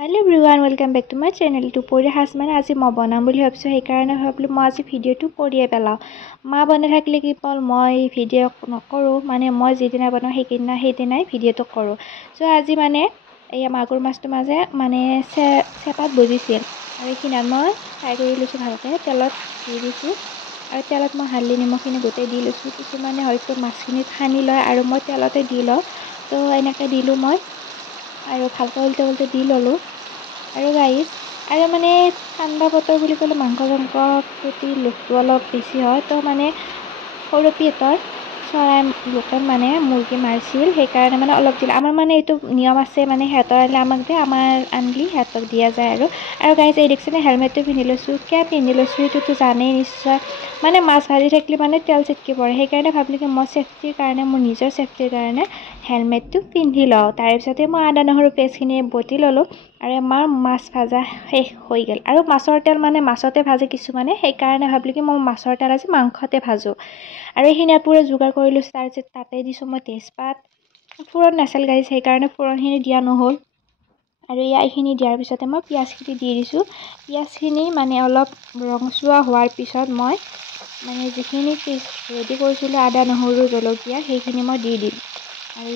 Hello everyone, welcome back to my channel. Tupori has man আজি মই বনাম বুলি ভাবিছো সেইকাৰণে ভাবিলো মই আজি ভিডিওটো কৰিয়ে পেলাও মা বনাই থাকিলে কি পল মই ভিডিও নকৰো মানে মই যেদিনা বনাও সেইদিনাই ভিডিওটো কৰো সো আজি মানে এই মাগুৰ মাছটো মাজে মানে চেপাত বজিছিল আৰু এইখিনিত মই ফ্ৰাই কৰি লৈছো ভালকে তেলত দি দিছো আৰু তেলত মই হালধি নিমখখিনি গোটেই দি লৈছো কিছুমানে হয়তো মাছখিনি খানি লয় আৰু মই তেলতে দি লওঁ তো এনেকৈ দিলো মই আৰু ভালকৈ উল্টে দি ললো আৰু গাইস আৰু মানে ঠাণ্ডা বতৰ বুলি ক'লে মাংস প্ৰতি লোভটো অলপ বেছি হয় তো মানে সৰু পেটৰ চৰাই লোকেল মানে মুৰ্গী মাৰিছিল সেইকাৰণে মানে অলপ দিল আমাৰ মানে এইটো নিয়ম আছে মানে হেতৰ আলে আমাক দে আমাৰ আনলি হেতক দিয়া যায় আৰু গাইস এই দেখছনে হেলমেটটো পিন্ধি লৈছো কিয় পিন্ধি লৈছো এইটোতো জানেই নিশ্চয় মানে মাছ ভাজি থাকিলে মানে তেল চিটকি পৰে সেইকাৰণে ভাবিলো কি মই সেফটিৰ কাৰণে মোৰ নিজৰ সেফটিৰ কাৰণে হেলমেটটো পিন্ধি লওঁ তাৰ পিছতে মই আদা নহৰু পেষ্টখিনি বটি ললো আৰু আমাৰ মাছ ভাজা শেষ হৈ গ'ল আৰু মাছৰ তেল মানে মাছতে ভাজে কিছুমানে সেইকাৰণে ভাবিলো কি মই মাছৰ তেল আজি মাংসতে ভাজো আৰু এইখিনি পুৰা যোগাৰ কৰি লৈছো তাৰ পিছত তাতে দিছো মই তেজপাত ফুৰণ নাছিল গাইছ সেইকাৰণে ফুৰণখিনি দিয়া নহ'ল আৰু এইখিনি দিয়াৰ পিছতে মই পিয়াজখিনি দি দিছো পিয়াজখিনি মানে অলপ ৰংচুৱা হোৱাৰ পিছত মই মানে যিখিনি ৰেডি কৰিছিলো আদা নহৰু জলকীয়া সেইখিনি মই দি দিম আৰু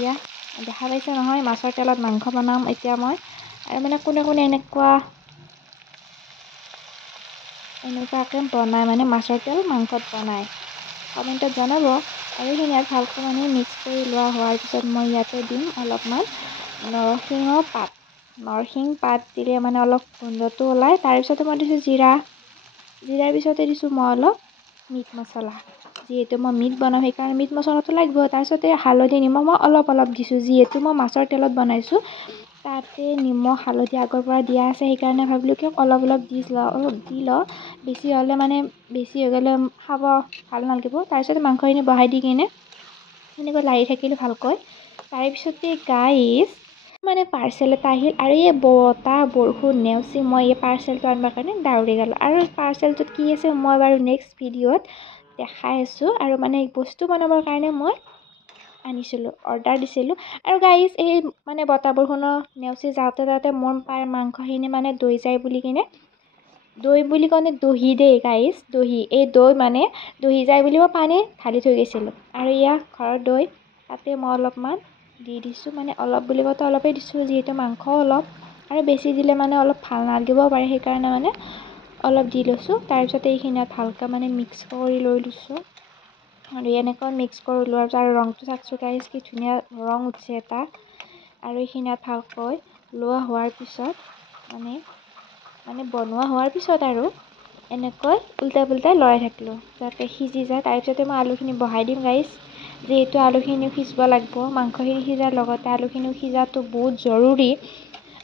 দেখা পাইছে নহয় মাছৰ তেলত মাংস বনাম এতিয়া মই আৰু মানে কোনে এনেকুৱাকৈ বনায় মানে মাছৰ তেল মাংসত বনায় কমেণ্টত জনাব আৰু এইখিনি ভালকৈ মানে মিক্স কৰি লোৱা হোৱাৰ পিছত মই ইয়াতে দিম অলপমান নৰসিংহ পাত দিলে মানে অলপ গোন্ধটো ওলায় তাৰপিছতে মই দিছোঁ জিৰাৰ পিছতে দিছোঁ মই অলপ মিট মছলা যিহেতু মই মিট বনাওঁ সেইকাৰণে মিট মছলাটো লাগিব তাৰপিছতে হালধি নিমখ মই অলপ দিছোঁ যিহেতু মই মাছৰ তেলত বনাইছোঁ তাতে নিমখ হালধি আগৰ পৰা দিয়া আছে সেইকাৰণে ভাবিলোঁ কি অলপ দি লওঁ বেছি হ'লে মানে বেছি হৈ গ'লে খাব ভাল নালাগিব তাৰপিছত মাংসখিনি বহাই দি কিনে সেনেকৈ লাৰি থাকিলোঁ ভালকৈ তাৰপিছতে গাইছ মানে পাৰ্চেল এটা আহিল আৰু এই বতাহ বৰষুণ নেওচি মই এই পাৰ্চেলটো আনিবৰ কাৰণে দাউৰি গ'লোঁ আৰু পাৰ্চেলটোত কি আছে মই বাৰু নেক্সট ভিডিঅ'ত দেখাই আছোঁ আৰু মানে বস্তু বনাবৰ কাৰণে মই আনিছিলোঁ অৰ্ডাৰ দিছিলোঁ আৰু গাইছ এই মানে বতাহ বৰষুণৰ নেওচি যাওঁতে মোৰ মাংসখিনি মানে দহি যায় বুলি কিনে দহি দেই গাইছ এই দৈ মানে দহি যায় বুলি মই পানী ঢালি থৈ গৈছিলোঁ আৰু ঘৰৰ দৈ তাতে মই অলপমান দি দিছোঁ মানে অলপ বুলি কওঁতে অলপেই দিছোঁ যিহেতু মাংস অলপ আৰু বেছি দিলে মানে অলপ ভাল নালাগিব পাৰে সেইকাৰণে মানে অলপ দি লৈছোঁ তাৰপিছতে এইখিনি ভালকৈ মানে মিক্স কৰি লৈ লৈছোঁ আৰু এনেকৈ মিক্স কৰি লোৱাৰ পিছত আৰু ৰংটো চাকছোঁ গাইছ কি ধুনীয়া ৰং উঠিছে এটা আৰু এইখিনি ভালকৈ লোৱা হোৱাৰ পিছত মানে বনোৱা হোৱাৰ পিছত আৰু এনেকৈ উল্টাই লৰাই থাকিলোঁ যাতে সিজি যায় তাৰপিছতে মই আলুখিনি বহাই দিম গাইছ যিহেতু আলুখিনিও সিজিব লাগিব মাংসখিনি সিজাৰ লগতে আলুখিনিও সিজাটো বহুত জৰুৰী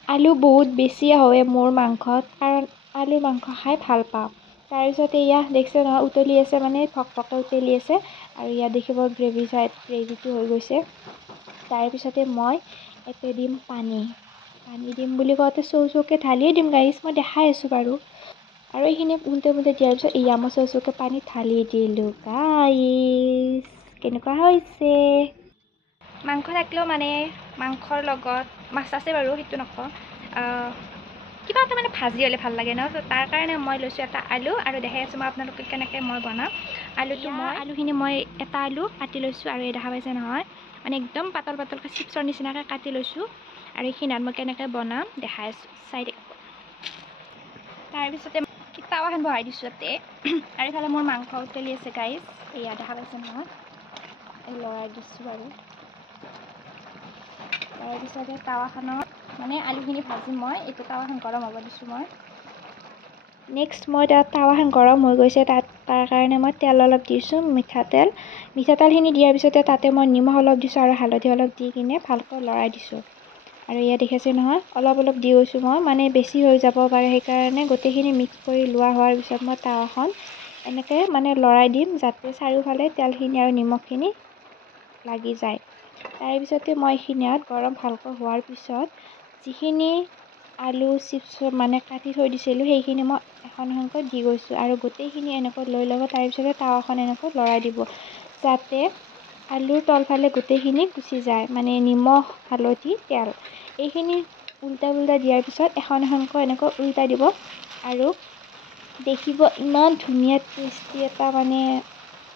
আলু বহুত বেছি হয় মোৰ মাংসত কাৰণ আলুৰ মাংস খাই ভাল পাওঁ তাৰপিছতে দেখিছে নহয় উতলি আছে মানে ভকভকে উতলি আছে আৰু দেখিব গ্ৰেভিটো হৈ গৈছে তাৰপিছতে মই এতে দিম পানী দিম বুলি কওঁতে চৌকে ঢালিয়ে দিম গাইছ মই দেখাই আছোঁ বাৰু আৰু এইখিনি উল্টে দিয়াৰ পিছত মই চৌকে পানী ঢালি দিলোঁ গাইছ কেনেকুৱা হৈছে মাংস থাকিলেও মানে মাংসৰ লগত মাছ আছে বাৰু সেইটো নকওঁ কিবা এটা মানে ভাজি হ'লে ভাল লাগে ন তো তাৰ কাৰণে মই লৈছোঁ এটা আলু আৰু দেখাই আছোঁ মই আপোনালোকক কেনেকৈ মই বনাম আলুখিনি মই এটা আলু কাটি লৈছোঁ আৰু দেখা পাইছে নহয় মানে একদম পাতলকৈ চিপছৰ নিচিনাকৈ কাটি লৈছোঁ আৰু এইখিনিত মই কেনেকৈ বনাম দেখাই আছোঁ চাই থাকিব তাৰপিছতে টাৱাখন বহাই দিছোঁ তাতে আৰু ইফালে মোৰ মাংস উতলি আছে গাইছ দেখা পাইছে নহয় লৰাই দিছোঁ বাৰু তাৰপিছতে টাৱাখনত মানে আলুখিনি ভাজি মই এইটো টাৱাখন গৰম হ'ব দিছোঁ মই নেক্সট মই তাত টাৱাখন গৰম হৈ গৈছে তাৰ কাৰণে মই তেল অলপ দিছোঁ মিঠাতেলখিনি দিয়াৰ পিছতে তাতে মই নিমখ অলপ দিছোঁ আৰু হালধি অলপ দি কিনে ভালকৈ লৰাই দিছোঁ আৰু দেখিছে নহয় অলপ দি গৈছোঁ মই মানে বেছি হৈ যাব পাৰে সেইকাৰণে গোটেইখিনি মিক্স কৰি লোৱা হোৱাৰ পিছত মই টাৱাখন এনেকৈ মানে লৰাই দিম যাতে চাৰিওফালে তেলখিনি আৰু নিমখখিনি লাগি যায় তাৰপিছতে মই এইখিনিত গৰম ভালকৈ হোৱাৰ পিছত যিখিনি আলু চিপছ মানে কাটি থৈ দিছিলোঁ সেইখিনি মই এখনকৈ দি গৈছোঁ আৰু গোটেইখিনি এনেকৈ লৈ ল'ব তাৰপিছতে টাৱাখন এনেকৈ লৰাই দিব যাতে আলুৰ তলফালে গোটেইখিনি গুচি যায় মানে নিমখ হালধি তেল এইখিনি উল্টা দিয়াৰ পিছত এখন এখনকৈ এনেকৈ উল্টাই দিব আৰু দেখিব ইমান ধুনীয়া টেষ্টি এটা মানে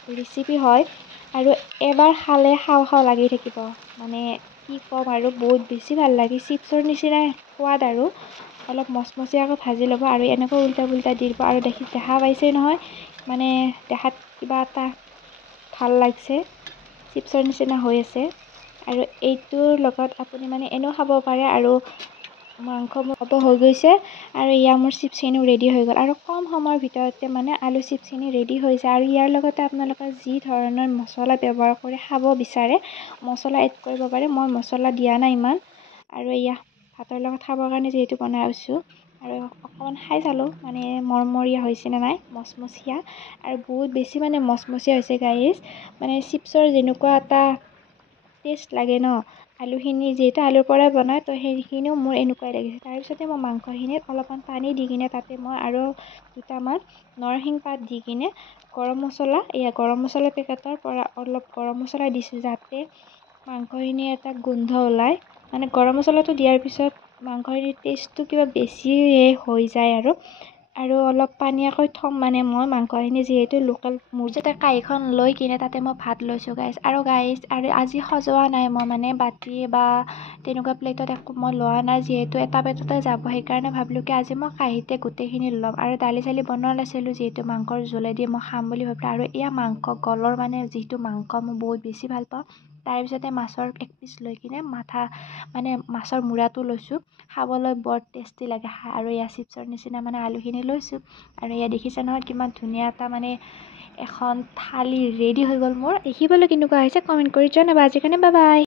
ৰেচিপি হয় আৰু এবাৰ খালে খাওঁ লাগি থাকিব মানে কি ক'ম আৰু বহুত বেছি ভাল লাগে চিপছৰ নিচিনাই সোৱাদ আৰু অলপ মচমচীয়াকৈ ভাজি ল'ব আৰু এনেকৈ উল্টা দি দিব আৰু দেখা পাইছেই নহয় মানে দেখাত কিবা এটা ভাল লাগছে চিপছৰ নিচিনা হৈ আছে আৰু এইটোৰ লগত আপুনি মানে এনেও খাব পাৰে আৰু মাংস মোৰ হৈ গৈছে আৰু মোৰ চিপছখিনিও ৰেডি হৈ গ'ল আৰু কম সময়ৰ ভিতৰতে মানে আলু চিপছখিনি ৰেডি হৈ যায় আৰু ইয়াৰ লগতে আপোনালোকে যি ধৰণৰ মছলা ব্যৱহাৰ কৰি খাব বিচাৰে মছলা এড কৰিব পাৰে মই মছলা দিয়া নাই ইমান আৰু ভাতৰ লগত খাবৰ কাৰণে যিহেতু বনাই আছোঁ আৰু অকণমান খাই চালোঁ মানে মৰমৰীয়া হৈছেনে নাই মচমচীয়া আৰু বহুত বেছি মানে মচমচীয়া হৈছে গাইজ মানে চিপছৰ যেনেকুৱা এটা টেষ্ট লাগে ন আলুখিনি যিহেতু আলুৰ পৰাই বনায় তো সেইখিনিও মোৰ এনেকুৱাই লাগিছে তাৰপিছতে মই মাংসখিনিত অলপমান পানী দি কিনে তাতে মই আৰু দুটামান নৰসিংহ পাত দি কিনে গৰম মছলা পেকেটৰ পৰা অলপ গৰম মছলা দিছোঁ যাতে মাংসখিনিৰ এটা গোন্ধ ওলায় মানে গৰম মছলাটো দিয়াৰ পিছত মাংসখিনিৰ টেষ্টটো কিবা বেছিয়ে হৈ যায় আৰু অলপ পানীয়াকৈ থ'ম মানে মই মাংসখিনি যিহেতু লোকেল মুৰ্গী কাঁহীখন লৈ কিনে তাতে মই ভাত লৈছোঁ গাইজ আৰু আজি সজোৱা নাই মই মানে বাতি বা তেনেকুৱা প্লেটত একো মই লোৱা নাই যিহেতু এটা পেটতে যাব সেইকাৰণে ভাবিলোঁ কি আজি মই কাঁহীতে গোটেইখিনি ল'ম আৰু দালি চালি বনোৱা নাছিলোঁ যিহেতু মাংসৰ জোলেদি মই খাম বুলি ভাবিলোঁ আৰু মাংস গলৰ মানে যিটো মাংস মই বহুত বেছি ভাল পাওঁ তাৰপিছতে মাছৰ এক পিচ লৈ কিনে মাছৰ মূৰাটো লৈছোঁ খাবলৈ বৰ টেষ্টি লাগে আৰু চিপছৰ নিচিনা মানে আলুখিনি লৈছোঁ আৰু দেখিছে নহয় কিমান ধুনীয়া এটা মানে এখন থালি ৰেডি হৈ গ'ল মোৰ দেখিবলৈ কেনেকুৱা হৈছে কমেণ্ট কৰি জনাবা আজিৰ কাৰণে বাই বাই।